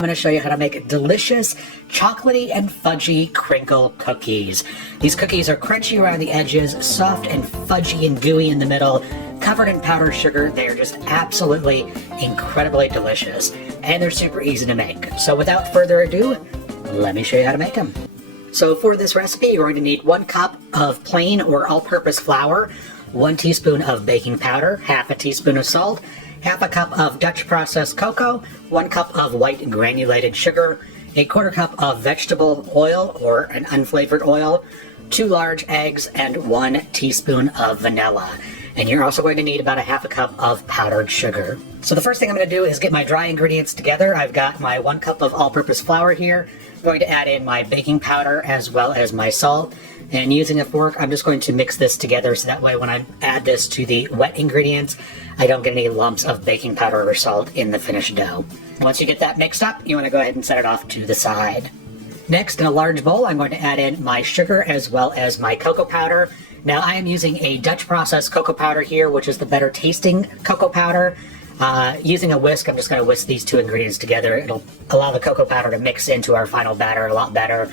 I'm going to show you how to make delicious chocolatey and fudgy crinkle cookies. These cookies are crunchy around the edges, soft and fudgy and gooey in the middle, covered in powdered sugar. They are just absolutely incredibly delicious, and they're super easy to make. So without further ado, let me show you how to make them. So for this recipe, you're going to need 1 cup of plain or all-purpose flour, 1 teaspoon of baking powder, half a teaspoon of salt, half a cup of Dutch processed cocoa, 1 cup of white granulated sugar, a 1/4 cup of vegetable oil or an unflavored oil, 2 large eggs, and 1 teaspoon of vanilla. And you're also going to need about a half a cup of powdered sugar. So the first thing I'm going to do is get my dry ingredients together. I've got my 1 cup of all-purpose flour here. I'm going to add in my baking powder as well as my salt. And using a fork, I'm just going to mix this together so that way when I add this to the wet ingredients, I don't get any lumps of baking powder or salt in the finished dough. Once you get that mixed up, you want to go ahead and set it off to the side. Next, in a large bowl, I'm going to add in my sugar as well as my cocoa powder. Now, I am using a Dutch processed cocoa powder here, which is the better tasting cocoa powder. Using a whisk, I'm just going to whisk these 2 ingredients together. It'll allow the cocoa powder to mix into our final batter a lot better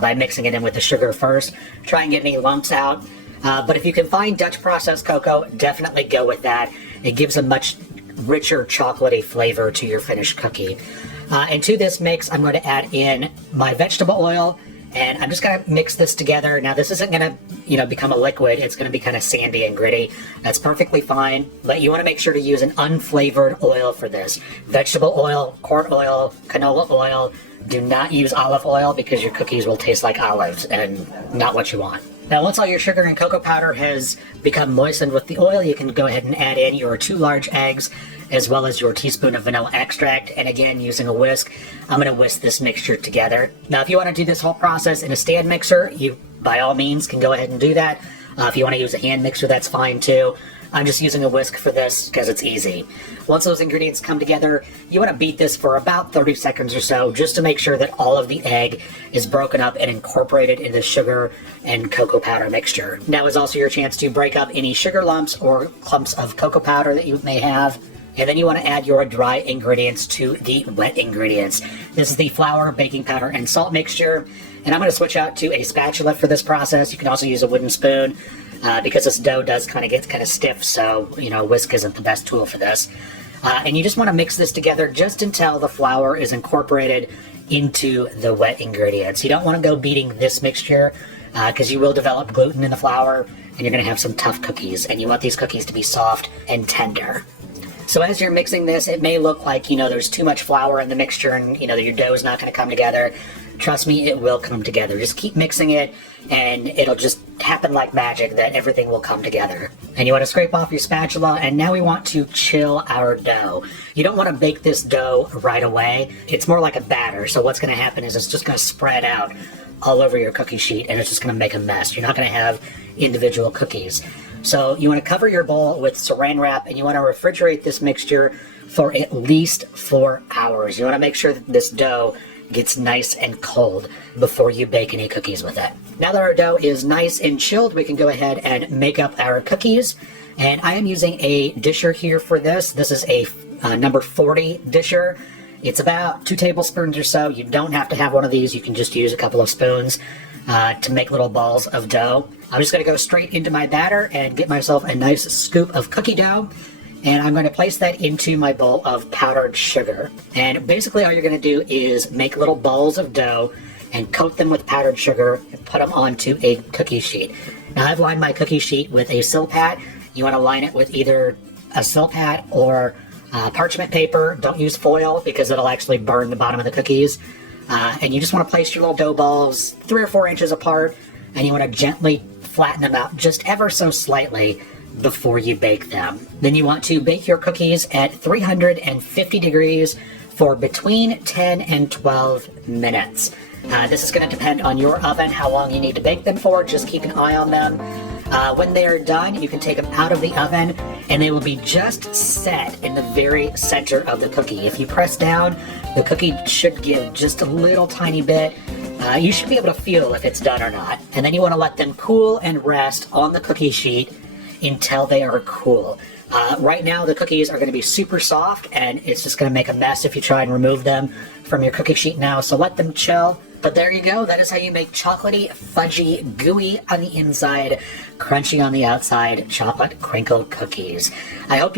by mixing it in with the sugar first. Try and get any lumps out. But if you can find Dutch processed cocoa, definitely go with that. It gives a much richer chocolatey flavor to your finished cookie. And to this mix, I'm going to add in my vegetable oil, and I'm just going to mix this together. Now, this isn't going to, become a liquid. It's going to be kind of sandy and gritty. That's perfectly fine, but you want to make sure to use an unflavored oil for this. Vegetable oil, corn oil, canola oil. Do not use olive oil because your cookies will taste like olives and not what you want. Now, once all your sugar and cocoa powder has become moistened with the oil, you can go ahead and add in your 2 large eggs as well as your teaspoon of vanilla extract. And again, using a whisk, I'm going to whisk this mixture together. Now, if you want to do this whole process in a stand mixer, you by all means can go ahead and do that. If you want to use a hand mixer, that's fine too. I'm just using a whisk for this because it's easy. Once those ingredients come together, you want to beat this for about 30 seconds or so just to make sure that all of the egg is broken up and incorporated into the sugar and cocoa powder mixture. Now is also your chance to break up any sugar lumps or clumps of cocoa powder that you may have. And then you want to add your dry ingredients to the wet ingredients. This is the flour, baking powder, and salt mixture. And I'm going to switch out to a spatula for this process. You can also use a wooden spoon. Because this dough does get kind of stiff, so a whisk isn't the best tool for this. And you just want to mix this together just until the flour is incorporated into the wet ingredients. You don't want to go beating this mixture because you will develop gluten in the flour and you're going to have some tough cookies, and you want these cookies to be soft and tender. So as you're mixing this, it may look like, there's too much flour in the mixture and, your dough is not going to come together. Trust me, it will come together. Just keep mixing it and it'll just happen like magic that everything will come together. And you want to scrape off your spatula, and now we want to chill our dough. You don't want to bake this dough right away. It's more like a batter. So what's going to happen is it's just going to spread out all over your cookie sheet and it's just going to make a mess. You're not going to have individual cookies. So you want to cover your bowl with saran wrap and you want to refrigerate this mixture for at least 4 hours. You want to make sure that this dough gets nice and cold before you bake any cookies with it. Now that our dough is nice and chilled, we can go ahead and make up our cookies. And I am using a disher here for this. This is a number 40 disher. It's about 2 tablespoons or so. You don't have to have one of these. You can just use a couple of spoons to make little balls of dough. I'm just going to go straight into my batter and get myself a nice scoop of cookie dough. And I'm going to place that into my bowl of powdered sugar. And basically all you're going to do is make little balls of dough and coat them with powdered sugar and put them onto a cookie sheet. Now I've lined my cookie sheet with a Silpat. You want to line it with either a Silpat or parchment paper. Don't use foil because it'll actually burn the bottom of the cookies. And you just want to place your little dough balls 3 or 4 inches apart, and you want to gently flatten them out just ever so slightly before you bake them. Then you want to bake your cookies at 350 degrees for between 10 and 12 minutes. This is going to depend on your oven, how long you need to bake them for. Just keep an eye on them. When they are done, you can take them out of the oven and they will be just set in the very center of the cookie. If you press down, the cookie should give just a little tiny bit. You should be able to feel if it's done or not. And then you want to let them cool and rest on the cookie sheet until they are cool. Right now, the cookies are going to be super soft, and it's just going to make a mess if you try and remove them from your cookie sheet now, so let them chill. But there you go. That is how you make chocolatey, fudgy, gooey on the inside, crunchy on the outside chocolate crinkle cookies. I hope you